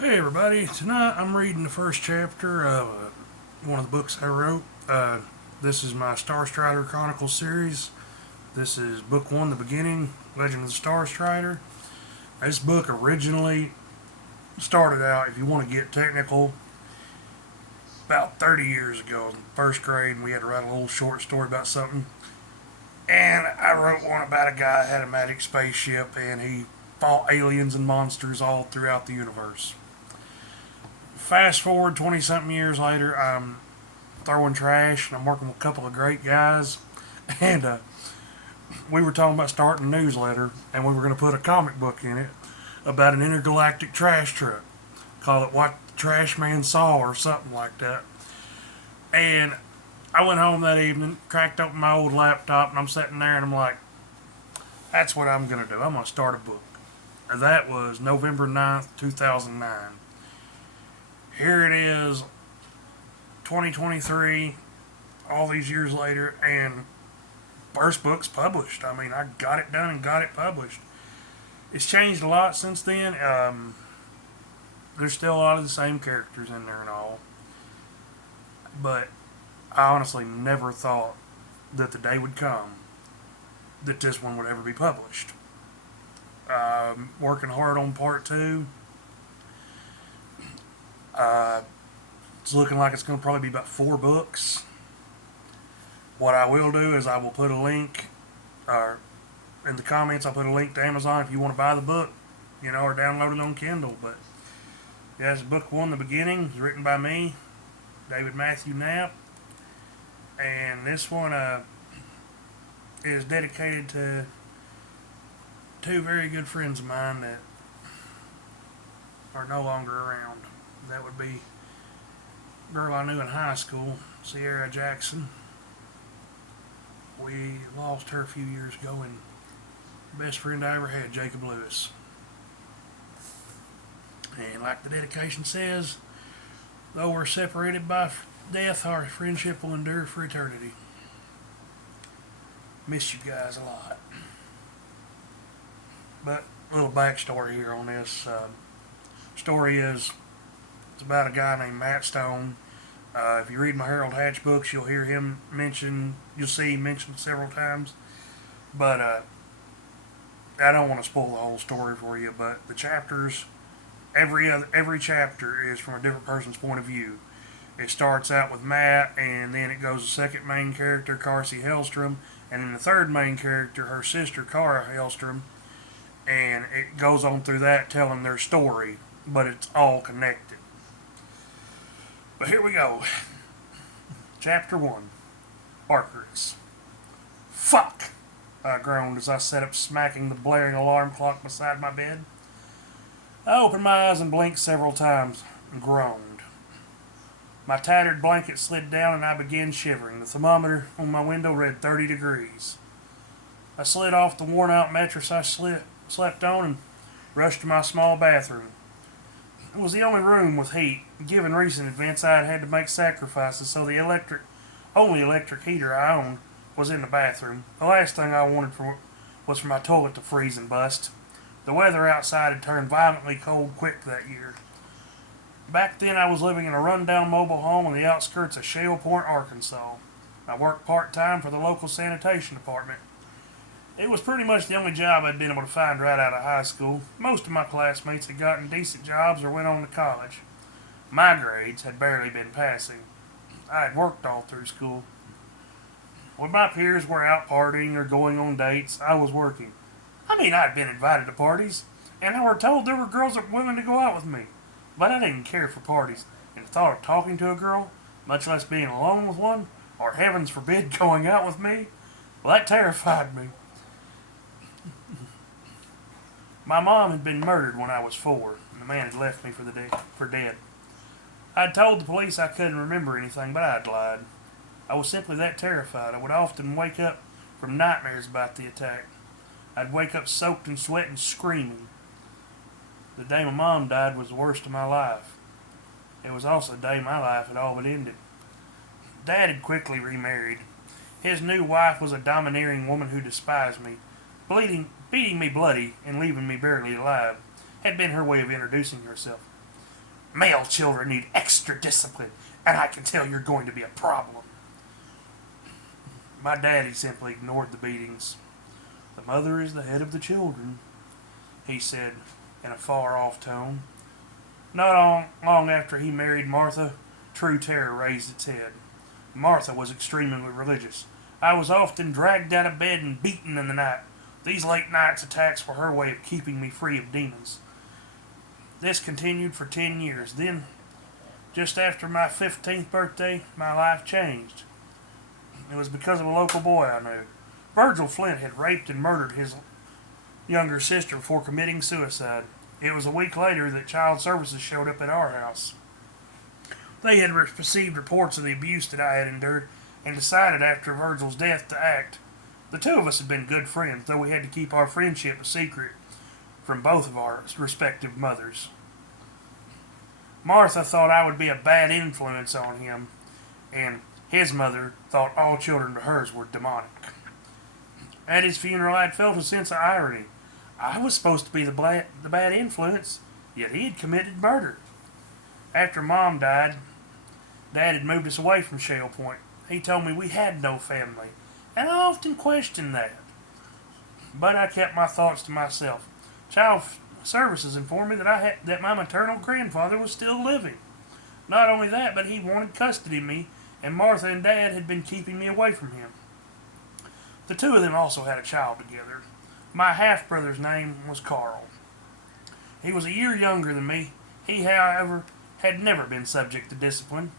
Hey everybody, tonight I'm reading the first chapter of one of the books I wrote. This is my Star Strider Chronicles series. This is book one, The Beginning, Legend of the Star Strider. This book originally started out, if you want to get technical, about 30 years ago in first grade, and we had to write a little short story about something. And I wrote one about a guy that had a magic spaceship and he fought aliens and monsters all throughout the universe. Fast forward 20 something years later, I'm throwing trash and I'm working with a couple of great guys. And we were talking about starting a newsletter and we were going to put a comic book in it about an intergalactic trash truck. Call it What the Trash Man Saw or something like that. And I went home that evening, cracked open my old laptop, and I'm sitting there and I'm like, that's what I'm going to do. I'm going to start a book. And that was November 9th, 2009. Here it is, 2023, all these years later, and first book's published. I mean, I got it done and got it published. It's changed a lot since then. There's still a lot of the same characters in there and all. But I honestly never thought that the day would come that this one would ever be published. Working hard on part two. It's looking like it's going to probably be about 4 books. What I will do is I will put a link, in the comments. I'll put a link to Amazon if you want to buy the book, or download it on Kindle. But yeah, it's book one, The Beginning. It's written by me, David Matthew Knapp, and this one is dedicated to 2 very good friends of mine that are no longer around. That would be a girl I knew in high school, Sierra Jackson. We lost her a few years ago, and the best friend I ever had, Jacob Lewis. And like the dedication says, though we're separated by death, our friendship will endure for eternity. Miss you guys a lot. But a little backstory here on this. Story is, it's about a guy named Matt Stone. If you read my Harold Hatch books, you'll hear him mentioned. You'll see him mentioned several times. But I don't want to spoil the whole story for you. But the chapters, every chapter is from a different person's point of view. It starts out with Matt, and then it goes to second main character, Carsey Hellstrom, and then the third main character, her sister, Cara Hellstrom, and it goes on through that telling their story, but it's all connected. But here we go. Chapter 1, Arkerus. Fuck! I groaned as I sat up smacking the blaring alarm clock beside my bed. I opened my eyes and blinked several times and groaned. My tattered blanket slid down and I began shivering. The thermometer on my window read 30 degrees. I slid off the worn-out mattress I slept on and rushed to my small bathroom. It was the only room with heat. Given recent events, I had had to make sacrifices, so the only electric heater I owned was in the bathroom. The last thing I wanted was for my toilet to freeze and bust. The weather outside had turned violently cold quick that year. Back then, I was living in a rundown mobile home on the outskirts of Shale Point, Arkansas. I worked part-time for the local sanitation department. It was pretty much the only job I'd been able to find right out of high school. Most of my classmates had gotten decent jobs or went on to college. My grades had barely been passing. I had worked all through school. When my peers were out partying or going on dates, I was working. I'd been invited to parties, and I were told there were girls that were willing to go out with me. But I didn't care for parties, and the thought of talking to a girl, much less being alone with one, or heavens forbid going out with me, well, that terrified me. My mom had been murdered when I was 4, and the man had left me for dead. I'd told the police I couldn't remember anything, but I'd lied. I was simply that terrified. I would often wake up from nightmares about the attack. I'd wake up soaked in sweat and screaming. The day my mom died was the worst of my life. It was also the day my life had all but ended. Dad had quickly remarried. His new wife was a domineering woman who despised me. Beating me bloody and leaving me barely alive had been her way of introducing herself. Male children need extra discipline, and I can tell you're going to be a problem. My daddy simply ignored the beatings. The mother is the head of the children, he said in a far-off tone. Not long after he married Martha, true terror raised its head. Martha was extremely religious. I was often dragged out of bed and beaten in the night. These late nights attacks were her way of keeping me free of demons. This continued for 10 years. Then, just after my 15th birthday, my life changed. It was because of a local boy I knew. Virgil Flint had raped and murdered his younger sister before committing suicide. It was a week later that Child Services showed up at our house. They had received reports of the abuse that I had endured and decided after Virgil's death to act. The two of us had been good friends, though we had to keep our friendship a secret from both of our respective mothers. Martha thought I would be a bad influence on him, and his mother thought all children to hers were demonic. At his funeral, I had felt a sense of irony. I was supposed to be the bad influence, yet he had committed murder. After Mom died, Dad had moved us away from Shell Point. He told me we had no family, and I often questioned that. But I kept my thoughts to myself. Child Services informed me that my maternal grandfather was still living. Not only that, but he wanted custody of me, and Martha and Dad had been keeping me away from him. The two of them also had a child together. My half-brother's name was Carl. He was a year younger than me. He, however, had never been subject to discipline.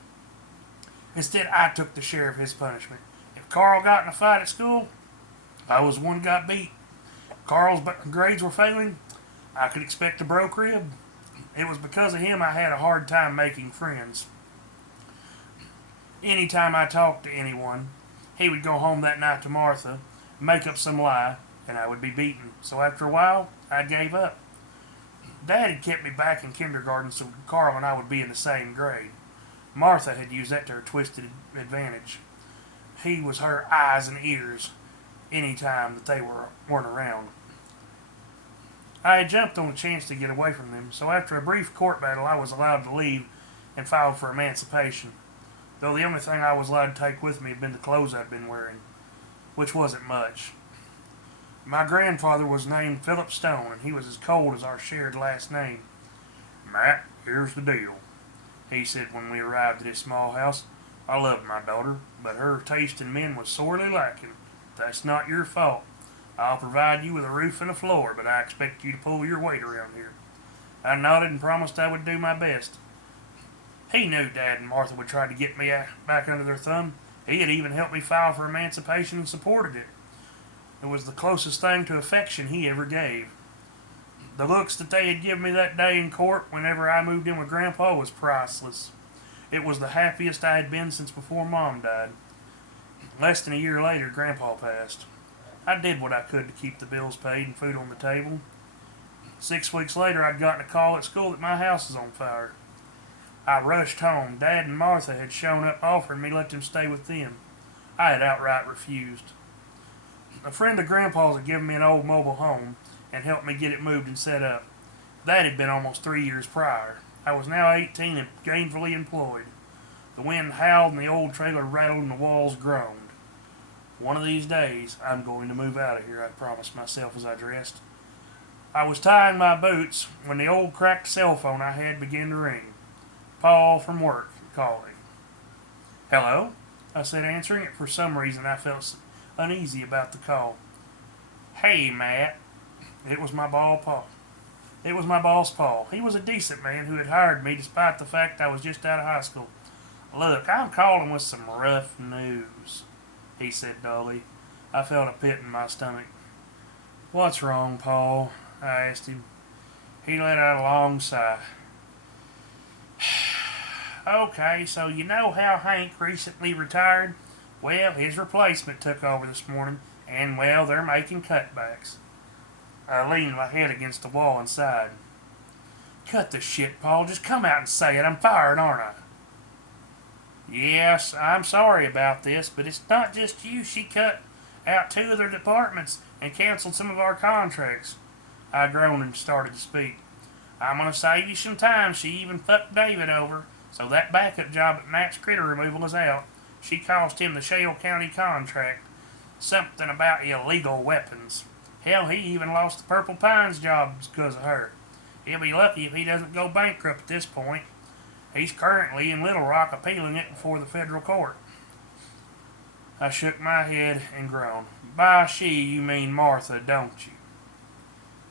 Instead, I took the share of his punishment. If Carl got in a fight at school, I was the one who got beat. If Carl's grades were failing, I could expect a broke rib. It was because of him I had a hard time making friends. Anytime I talked to anyone, he would go home that night to Martha, make up some lie, and I would be beaten. So after a while, I gave up. Dad had kept me back in kindergarten so Carl and I would be in the same grade. Martha had used that to her twisted advantage. He was her eyes and ears any time that they weren't around. I had jumped on the chance to get away from them, so after a brief court battle I was allowed to leave and filed for emancipation, though the only thing I was allowed to take with me had been the clothes I'd been wearing, which wasn't much. My grandfather was named Philip Stone, and he was as cold as our shared last name. "Matt, here's the deal," he said when we arrived at his small house. "I love my daughter, but her taste in men was sorely lacking. That's not your fault. I'll provide you with a roof and a floor, but I expect you to pull your weight around here." I nodded and promised I would do my best. He knew Dad and Martha would try to get me back under their thumb. He had even helped me file for emancipation and supported it. It was the closest thing to affection he ever gave. The looks that they had given me that day in court whenever I moved in with Grandpa was priceless. It was the happiest I had been since before Mom died. Less than a year later, Grandpa passed. I did what I could to keep the bills paid and food on the table. 6 weeks later, I'd gotten a call at school that my house was on fire. I rushed home. Dad and Martha had shown up offering me to let them stay with them. I had outright refused. A friend of Grandpa's had given me an old mobile home and helped me get it moved and set up. That had been almost 3 years prior. I was now 18 and gainfully employed. The wind howled and the old trailer rattled and the walls groaned. One of these days, I'm going to move out of here, I promised myself as I dressed. I was tying my boots when the old cracked cell phone I had began to ring. Paul from work calling. "Hello?" I said, answering it. For some reason, I felt uneasy about the call. "Hey, Matt." It was my boss, Paul. He was a decent man who had hired me despite the fact I was just out of high school. "Look, I'm calling with some rough news," he said dully. I felt a pit in my stomach. "What's wrong, Paul?" I asked him. He let out a long sigh. "Okay, so you know how Hank recently retired? Well, his replacement took over this morning, and, well, they're making cutbacks." I leaned my head against the wall and sighed. "Cut the shit, Paul. Just come out and say it. I'm fired, aren't I?" "Yes, I'm sorry about this, but it's not just you. She cut out 2 other departments and canceled some of our contracts." I groaned and started to speak. I'm gonna save you some time. She even fucked David over, so that backup job at Matt's critter removal is out. She cost him the Shale County contract. Something about illegal weapons. Hell, he even lost the Purple Pines job because of her. He'll be lucky if he doesn't go bankrupt at this point. He's currently in Little Rock appealing it before the federal court. I shook my head and groaned. By she, you mean Martha, don't you?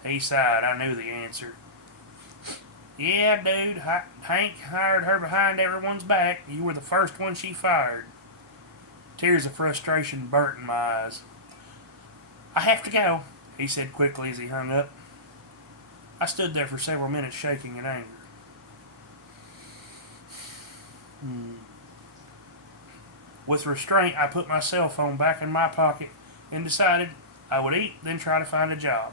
He sighed. I knew the answer. Yeah, dude. Hank hired her behind everyone's back. You were the first one she fired. Tears of frustration burnt in my eyes. I have to go, he said quickly as he hung up. I stood there for several minutes shaking in anger. With restraint, I put my cell phone back in my pocket and decided I would eat, then try to find a job.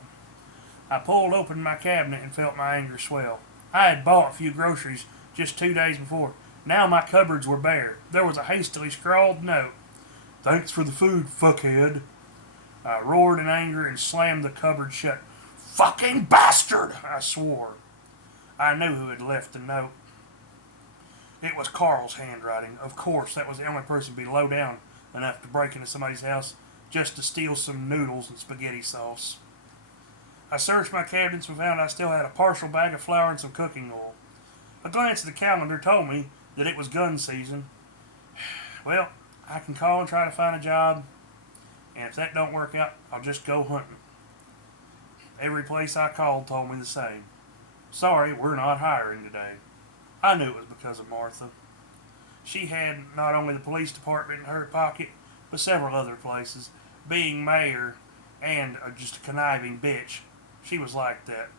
I pulled open my cabinet and felt my anger swell. I had bought a few groceries just 2 days before. Now my cupboards were bare. There was a hastily scrawled note. Thanks for the food, fuckhead. I roared in anger and slammed the cupboard shut. Fucking bastard! I swore. I knew who had left the note. It was Carl's handwriting. Of course, that was the only person to be low down enough to break into somebody's house just to steal some noodles and spaghetti sauce. I searched my cabinets and found I still had a partial bag of flour and some cooking oil. A glance at the calendar told me that it was gun season. Well, I can call and try to find a job, and if that don't work out, I'll just go hunting. Every place I called told me the same. Sorry, we're not hiring today. I knew it was because of Martha. She had not only the police department in her pocket, but several other places. Being mayor and just a conniving bitch, she was like that.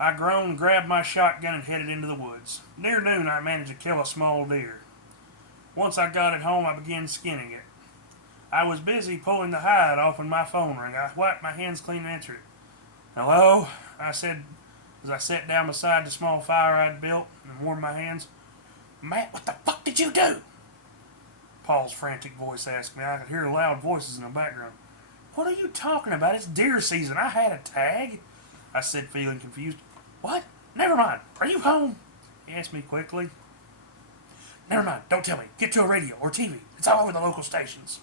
I groaned, grabbed my shotgun, and headed into the woods. Near noon, I managed to kill a small deer. Once I got it home, I began skinning it. I was busy pulling the hide off when my phone rang. I wiped my hands clean and answered it. Hello? I said as I sat down beside the small fire I'd built and warmed my hands. Matt, what the fuck did you do? Paul's frantic voice asked me. I could hear loud voices in the background. What are you talking about? It's deer season. I had a tag, I said, feeling confused. What? Never mind. Are you home? He asked me quickly. Never mind. Don't tell me. Get to a radio or TV. It's all over the local stations.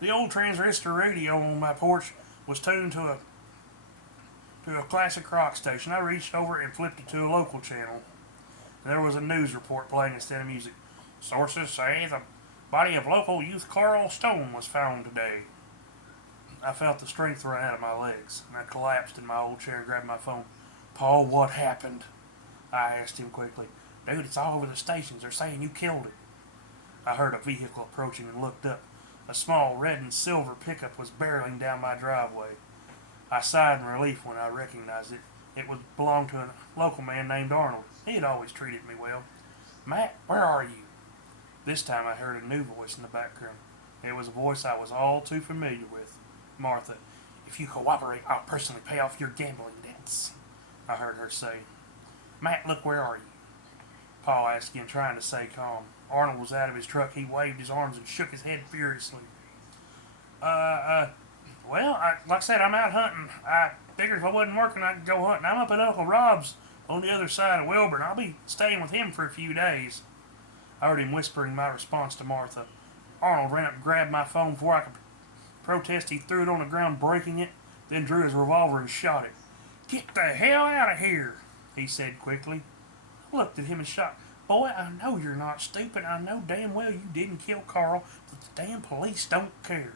The old transistor radio on my porch was tuned to a classic rock station. I reached over and flipped it to a local channel. There was a news report playing instead of music. Sources say the body of local youth Carl Stone was found today. I felt the strength run out of my legs, and I collapsed in my old chair and grabbed my phone. Paul, what happened? I asked him quickly. Dude, it's all over the stations. They're saying you killed him. I heard a vehicle approaching and looked up. A small red and silver pickup was barreling down my driveway. I sighed in relief when I recognized it. It belonged to a local man named Arnold. He had always treated me well. Matt, where are you? This time I heard a new voice in the background. It was a voice I was all too familiar with. Martha, if you cooperate, I'll personally pay off your gambling debts, I heard her say. Matt, look, where are you? Paul asked again, trying to stay calm. Arnold was out of his truck. He waved his arms and shook his head furiously. Well, like I said, I'm out hunting. I figured if I wasn't working, I could go hunting. I'm up at Uncle Rob's on the other side of Wilburn. I'll be staying with him for a few days. I heard him whispering my response to Martha. Arnold ran up and grabbed my phone before I could protest. He threw it on the ground, breaking it, then drew his revolver and shot it. Get the hell out of here, he said quickly. I looked at him in shock. Boy, I know you're not stupid. I know damn well you didn't kill Carl, but the damn police don't care.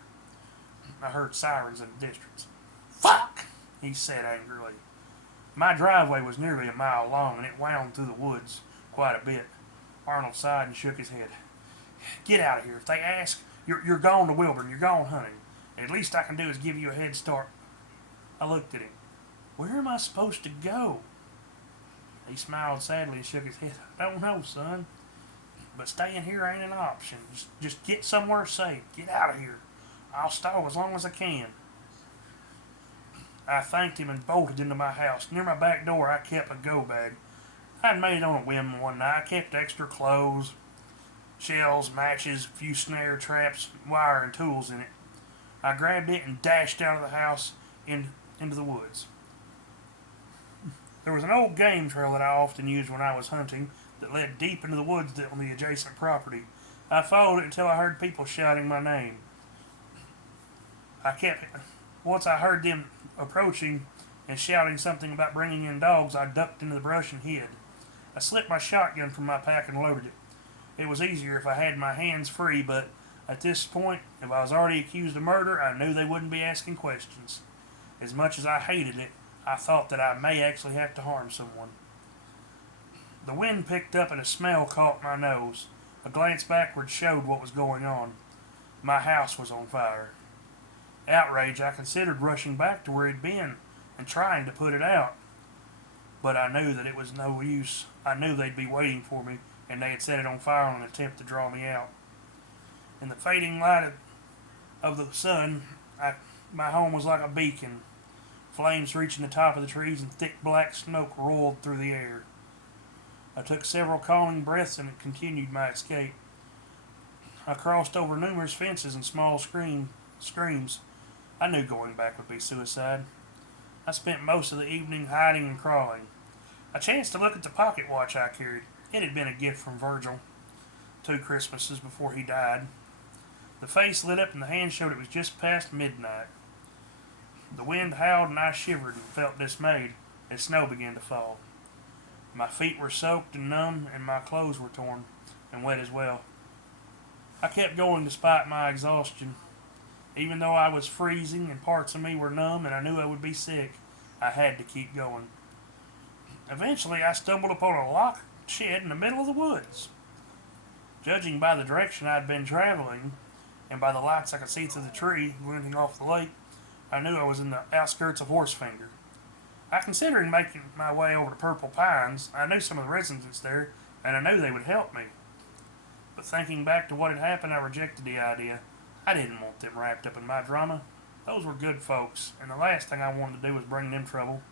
I heard sirens in the distance. Fuck, he said angrily. My driveway was nearly a mile long, and it wound through the woods quite a bit. Arnold sighed and shook his head. Get out of here. If they ask, you're gone to Wilburn. You're gone hunting. And at least I can do is give you a head start. I looked at him. Where am I supposed to go? He smiled sadly and shook his head. I don't know, son. But staying here ain't an option. Just get somewhere safe. Get out of here. I'll stall as long as I can. I thanked him and bolted into my house. Near my back door, I kept a go bag. I'd made it on a whim one night. I kept extra clothes, shells, matches, a few snare traps, wire, and tools in it. I grabbed it and dashed out of the house and into the woods. There was an old game trail that I often used when I was hunting that led deep into the woods on the adjacent property. I followed it until I heard people shouting my name. I kept Once I heard them approaching and shouting something about bringing in dogs, I ducked into the brush and hid. I slipped my shotgun from my pack and loaded it. It was easier if I had my hands free, but at this point, if I was already accused of murder, I knew they wouldn't be asking questions. As much as I hated it, I thought that I may actually have to harm someone. The wind picked up and a smell caught my nose. A glance backward showed what was going on. My house was on fire. Outraged, I considered rushing back to where it had been and trying to put it out. But I knew that it was no use. I knew they'd be waiting for me, and they had set it on fire in an attempt to draw me out. In the fading light of the sun, my home was like a beacon. Flames reaching the top of the trees and thick black smoke roiled through the air. I took several calming breaths and continued my escape. I crossed over numerous fences and small screams. I knew going back would be suicide. I spent most of the evening hiding and crawling. I chanced to look at the pocket watch I carried. It had been a gift from Virgil 2 Christmases before he died. The face lit up and the hand showed it was just past midnight. The wind howled and I shivered and felt dismayed as snow began to fall. My feet were soaked and numb and my clothes were torn and wet as well. I kept going despite my exhaustion. Even though I was freezing and parts of me were numb and I knew I would be sick, I had to keep going. Eventually, I stumbled upon a locked shed in the middle of the woods. Judging by the direction I had been traveling, and by the lights I could see through the tree glinting off the lake, I knew I was in the outskirts of Horsefinger. I considered making my way over to Purple Pines. I knew some of the residents there, and I knew they would help me. But thinking back to what had happened, I rejected the idea. I didn't want them wrapped up in my drama. Those were good folks, and the last thing I wanted to do was bring them trouble.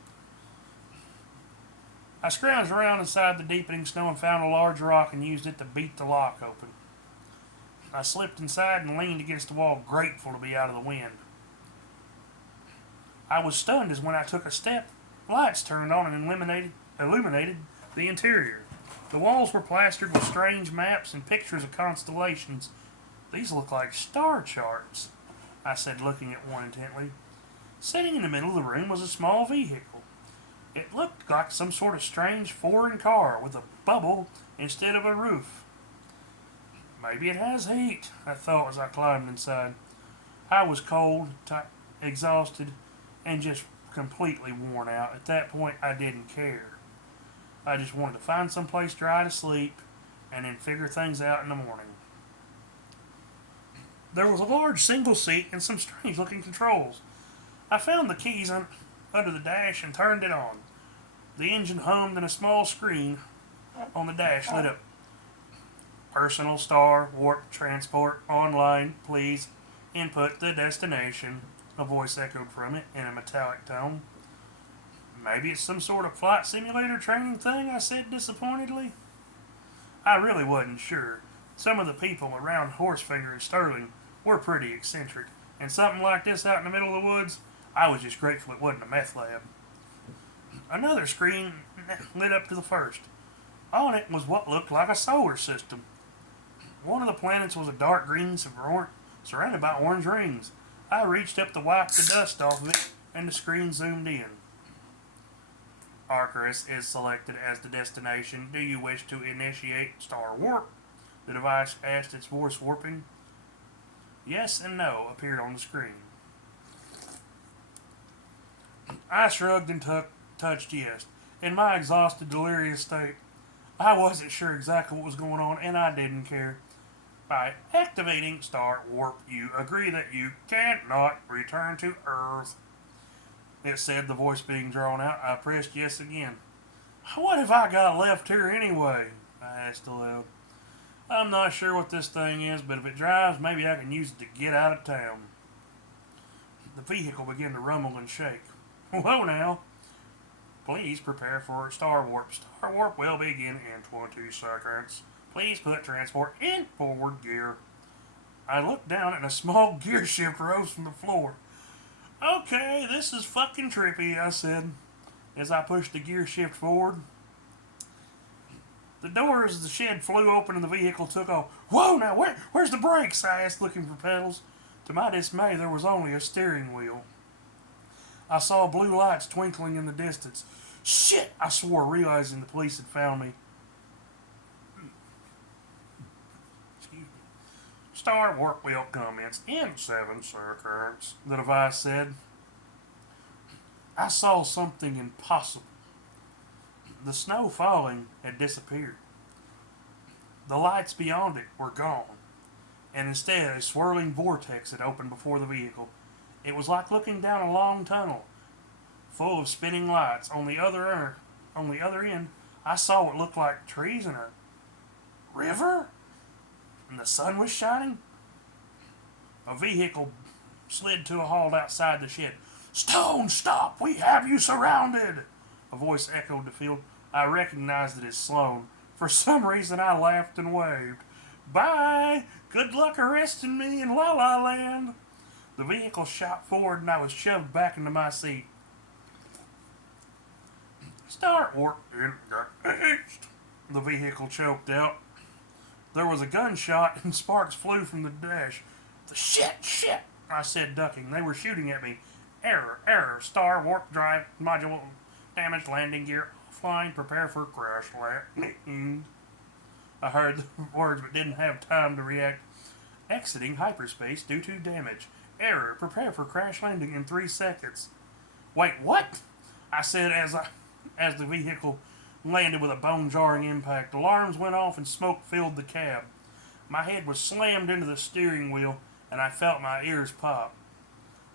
I scrounged around inside the deepening snow and found a large rock and used it to beat the lock open. I slipped inside and leaned against the wall, grateful to be out of the wind. I was stunned as when I took a step, lights turned on and illuminated the interior. The walls were plastered with strange maps and pictures of constellations. These look like star charts, I said, looking at one intently. Sitting in the middle of the room was a small vehicle. It looked like some sort of strange foreign car with a bubble instead of a roof. Maybe it has heat, I thought as I climbed inside. I was cold, exhausted, and just completely worn out. At that point, I didn't care. I just wanted to find some place dry to sleep and then figure things out in the morning. There was a large single seat and some strange looking controls. I found the keys under the dash and turned it on. The engine hummed and a small screen on the dash lit up. Personal star warp transport online, please input the destination. A voice echoed from it in a metallic tone. Maybe it's some sort of flight simulator training thing, I said disappointedly. I really wasn't sure. Some of the people around Horsefinger and Sterling were pretty eccentric, and something like this out in the middle of the woods, I was just grateful it wasn't a meth lab. Another screen lit up to the first. On it was what looked like a solar system. One of the planets was a dark green surrounded by orange rings. I reached up to wipe the dust off of it, and the screen zoomed in. Arkerus is selected as the destination. Do you wish to initiate star warp? The device asked, its voice warping. Yes and no appeared on the screen. I shrugged and touched yes. In my exhausted, delirious state, I wasn't sure exactly what was going on, and I didn't care. By activating Star Warp, you agree that you cannot return to Earth. It said, the voice being drawn out. I pressed yes again. What have I got left here anyway? I asked aloud. I'm not sure what this thing is, but if it drives, maybe I can use it to get out of town. The vehicle began to rumble and shake. Whoa now. Please prepare for Star Warp. Star Warp will begin in 20 seconds. Please put transport in forward gear. I looked down and a small gear shift rose from the floor. Okay, this is fucking trippy, I said as I pushed the gear shift forward. The doors of the shed flew open and the vehicle took off. Whoa, now where's the brakes? I asked, looking for pedals. To my dismay, there was only a steering wheel. I saw blue lights twinkling in the distance. Shit, I swore, realizing the police had found me. Excuse me. Star Warp Wheel comments in 7 seconds, the device said. I saw something impossible. The snow falling had disappeared. The lights beyond it were gone, and instead a swirling vortex had opened before the vehicle. It was like looking down a long tunnel, full of spinning lights. On the other end, I saw what looked like trees and a river, and the sun was shining. A vehicle slid to a halt outside the shed. Stone, stop! We have you surrounded! A voice echoed the field. I recognized it as Sloan. For some reason, I laughed and waved. Bye! Good luck arresting me in La La Land! The vehicle shot forward and I was shoved back into my seat. Start work engaged, the vehicle choked out. There was a gunshot and sparks flew from the dash. The shit, I said, ducking. They were shooting at me. Error, star warp drive module damaged, landing gear offline, prepare for crash landing. I heard the words but didn't have time to react. Exiting hyperspace due to damage. Error, prepare for crash landing in 3 seconds. Wait, what? I said as the vehicle landed with a bone-jarring impact. Alarms went off and smoke filled the cab. My head was slammed into the steering wheel and I felt my ears pop.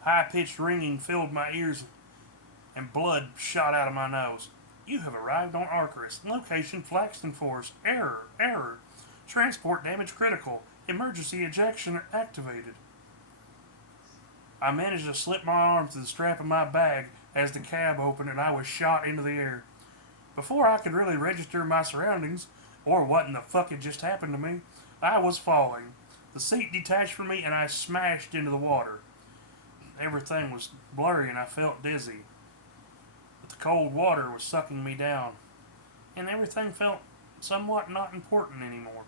High-pitched ringing filled my ears and blood shot out of my nose. You have arrived on Arkerus. Location Flaxton Forest. Error. Transport damage critical. Emergency ejection activated. I managed to slip my arm through the strap of my bag as the cab opened and I was shot into the air. Before I could really register my surroundings, or what in the fuck had just happened to me, I was falling. The seat detached from me and I smashed into the water. Everything was blurry and I felt dizzy. But the cold water was sucking me down, and everything felt somewhat not important anymore.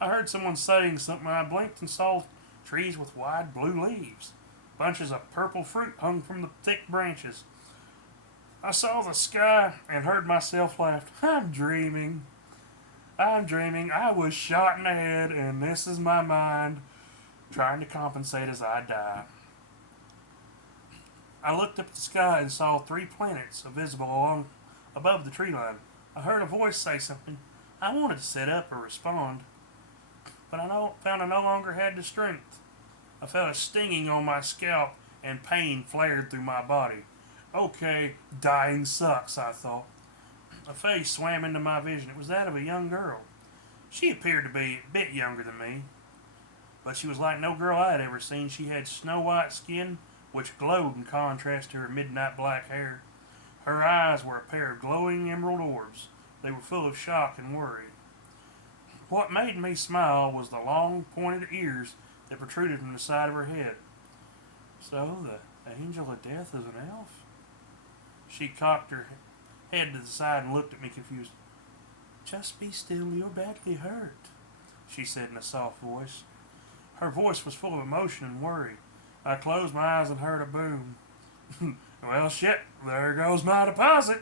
I heard someone saying something and I blinked and saw trees with wide blue leaves. Bunches of purple fruit hung from the thick branches. I saw the sky and heard myself laugh. I'm dreaming. I was shot in the head, and this is my mind trying to compensate as I die. I looked up at the sky and saw 3 planets visible above the tree line. I heard a voice say something. I wanted to sit up or respond, but I found I no longer had the strength. I felt a stinging on my scalp and pain flared through my body. Okay, dying sucks, I thought. A face swam into my vision. It was that of a young girl. She appeared to be a bit younger than me, but she was like no girl I had ever seen. She had snow-white skin, which glowed in contrast to her midnight black hair. Her eyes were a pair of glowing emerald orbs. They were full of shock and worry. What made me smile was the long, pointed ears that protruded from the side of her head. So, the angel of death is an elf? She cocked her head to the side and looked at me confused. Just be still, you're badly hurt, she said in a soft voice. Her voice was full of emotion and worry. I closed my eyes and heard a boom. Well, shit, there goes my deposit,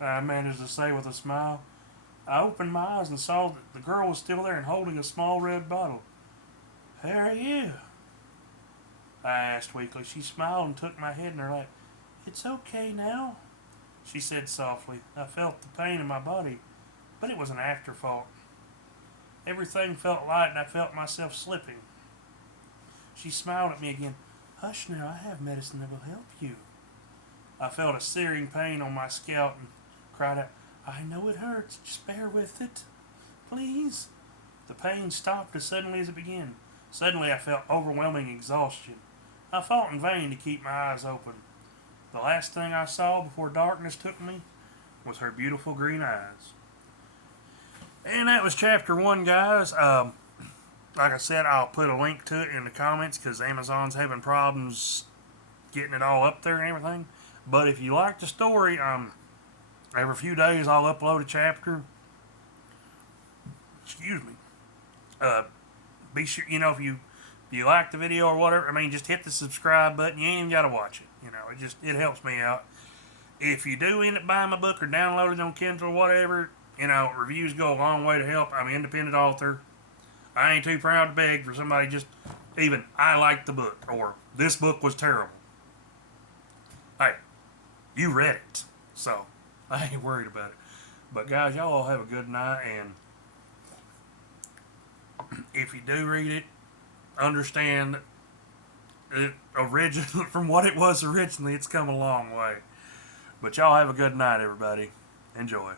I managed to say with a smile. I opened my eyes and saw that the girl was still there and holding a small red bottle. How are you? I asked weakly. She smiled and took my head in her lap. It's okay now, she said softly. I felt the pain in my body, but it was an afterthought. Everything felt light and I felt myself slipping. She smiled at me again. Hush now, I have medicine that will help you. I felt a searing pain on my scalp and cried out, I know it hurts, just bear with it. Please. The pain stopped as suddenly as it began. Suddenly I felt overwhelming exhaustion. I fought in vain to keep my eyes open. The last thing I saw before darkness took me was her beautiful green eyes. And that was chapter 1, guys. Like I said, I'll put a link to it in the comments because Amazon's having problems getting it all up there and everything. But if you like the story, every few days I'll upload a chapter. Excuse me. Be sure, if you like the video or whatever, I mean, just hit the subscribe button. You ain't even got to watch it. It helps me out. If you do end up buying my book or download it on Kindle or whatever, reviews go a long way to help. I'm an independent author. I ain't too proud to beg for somebody just even, I like the book, or this book was terrible. Hey, you read it, so I ain't worried about it. But guys, y'all all have a good night, and if you do read it, understand it from what it was originally, it's come a long way. But y'all have a good night, everybody. Enjoy.